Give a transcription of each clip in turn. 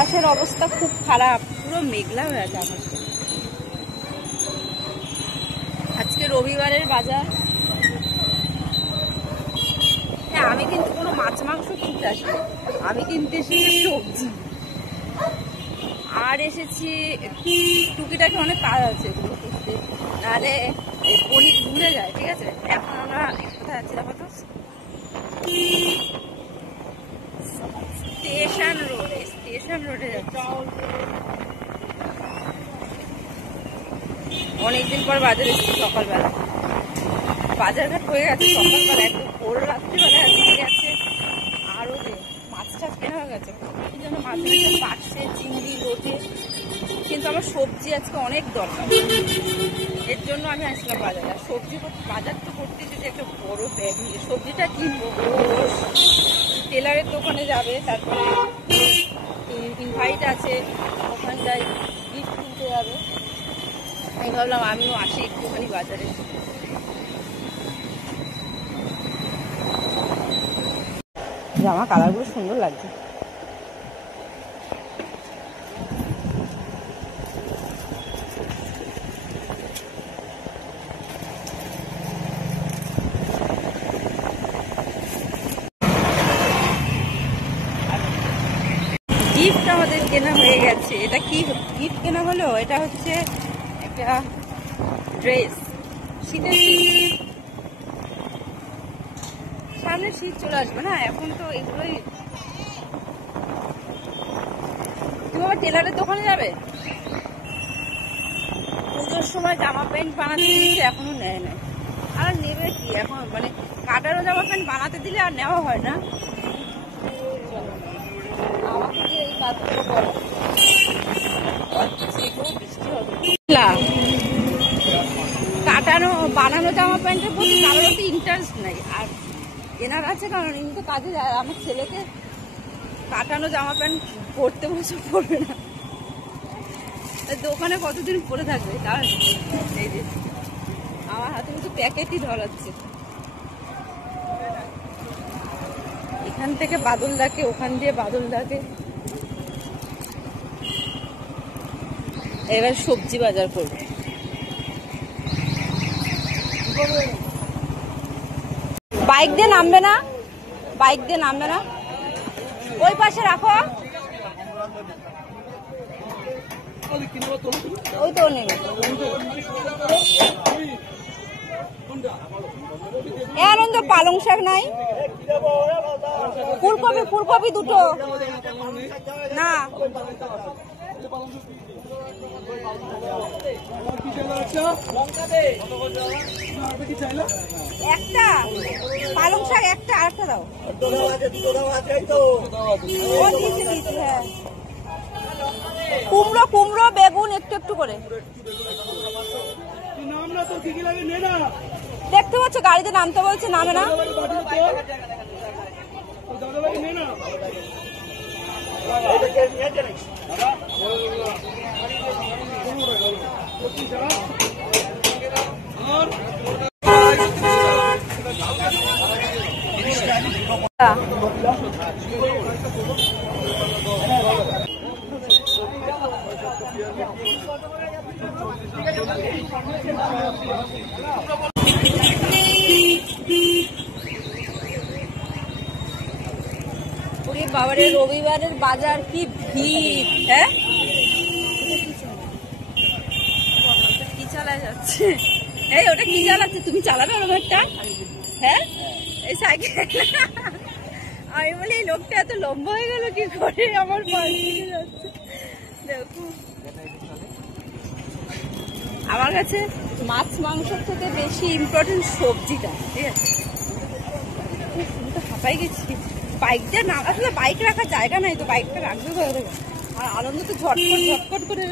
আকাশের অবস্থা খুব খারাপ, পুরো মেঘলা হয়ে আছে আকাশ। আজকে রবিবারের বাজার। হ্যাঁ, আমি কিন্তু কোনো মাছ মাংস কিনতে আসিনি, আমি কিনতে এসেছি সবজি। আর এসেছি টুকিটাকি অনেক কাজ আছে এগুলো করতে, নাহলে গণিত ভুলে যায়। ঠিক আছে, এখন আমরা কোথায় যাচ্ছি দেখো তো, স্টেশন রোডে যাচ্ছি। অনেকদিন পর বাজারে এসেছি সকালবেলা, বাজারঘাট হয়ে গেছে সকালবেলা, একটু ভোর রাত্রিবেলা দিয়ে গেছে। আরও মাছ টাছ কেনা হয়ে গেছে, কি যেন মাছ পাটছে, চিংড়ি, লোটে। কিন্তু আমার সবজি আজকে অনেক দরকার, এর জন্য আমি আসলাম বাজারে। আর সবজি বাজার তো করতে যদি একটা বড় ব্যাগ নিয়ে সবজিটা কিনবো, টেলারের দোকানে যাবে, তারপরে ইনভাইট আছে, ওখানটায় গিফট কিনতে যাবে। আমি ভাবলাম আমিও আসি একটুখানি বাজারে। জামা কালারগুলো সুন্দর লাগছে। গিফট আমাদের কেনা হয়ে গেছে। এটা কি গিফট কেনা হলো? এটা হচ্ছে একটা ড্রেস, শীতের শীত, সামনে শীত চলে আসবে না, এখন তো এগুলোই। তুমি আবার টেলারের দোকানে যাবে, পুজোর সময় জামা প্যান্ট বানাতে দিচ্ছে, এখনো নেয় না। আর নেবে কি এখন, মানে কাটারও জামা প্যান্ট বানাতে দিলে আর নেওয়া হয় না। আমাকে যে এই কাজগুলো করো, বৃষ্টি হবে, কাটানো বানানো জামা প্যান্টের প্রতি কারোর একটু ইন্টারেস্ট নাই। আর এনার আছে, কারণ ইনি তো কাজে যায়। আমার ছেলেকে কাটানো জামা প্যান্ট পরতে বসে পড়বে না, দোকানে কতদিন পরে থাকবে। কারণ এই যে আমার হাতে কিন্তু প্যাকেটই ধরাচ্ছে, এখান থেকে বাদল ডাকে, ওখান দিয়ে বাদল ডাকে। এবার সবজি বাজার করবো। বাইক দিয়ে নামবে না, বাইক দিয়ে নামবে না, ওই পাশে রাখো। ওই তো নেই, আনন্দ পালং শাক নাই, ফুলকপি, ফুলকপি দুটো না, একটা পালং শাক, একটা আরেকটা দাও। হ্যাঁ, কুমড়ো, কুমড়ো, বেগুন একটু একটু করে। দেখতে পাচ্ছ গাড়িতে নামতে বলছে, নামে না। বাবারে রবিবারের বাজার কি ভিড়। হ্যাঁ, কি চালায় যাচ্ছে? এই ওটা কি চালাচ্ছে? তুমি চালাবে ওটা? হ্যাঁ, এই সাইকেল। আমি বলি এই লোকটা এত লম্বা হয়ে গেল কি করে, আমার পাশ দিয়ে যাচ্ছে। দেখো, আমার কাছে মাছ মাংস থেকে বেশি ইম্পর্টেন্ট সবজিটা। ঠিক আছে, হাঁপাই গেছি। বাইক দিয়ে না, আসলে বাইক রাখার জায়গা নাই তো, বাইকটা রাখবে কোথায় দেবে। আর আনন্দ তো ঝটপট ঝটপট করে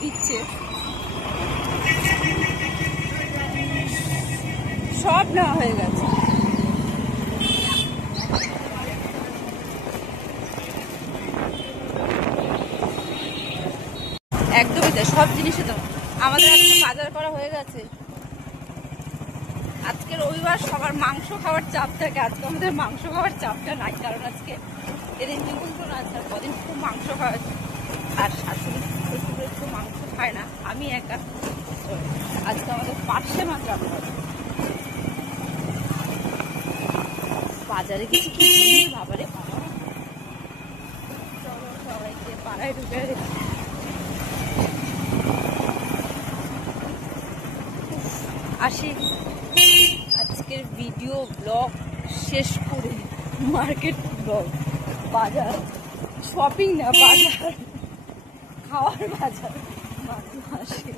দিচ্ছে। সব নেওয়া হয়ে গেছে। একদমই তাই, সব জিনিসে তো আমাদের আজকে বাজার করা হয়ে গেছে। আজকে রবিবার, সবার মাংস খাওয়ার চাপ থাকে, আজকে আমাদের মাংস খাওয়ার চাপটা নাই, কারণ আজকে এদের নিমন্ত্রণ আছে, আর কদিন খুব মাংস খাওয়া, আর শাশুড়ি শ্বশুরের তো মাংস খায় না, আমি একা। আজকে আমাদের পার্শে মাছ রান্না হবে। বাজারে গেছি কি বাবারে বাবা। চলো সবাইকে পাড়ায় ঢুকে আসি। আজকের ভিডিও ব্লগ শেষ করে মার্কেট ব্লগ, বাজার শপিং না, বাজার খাওয়ার বাজার আসে।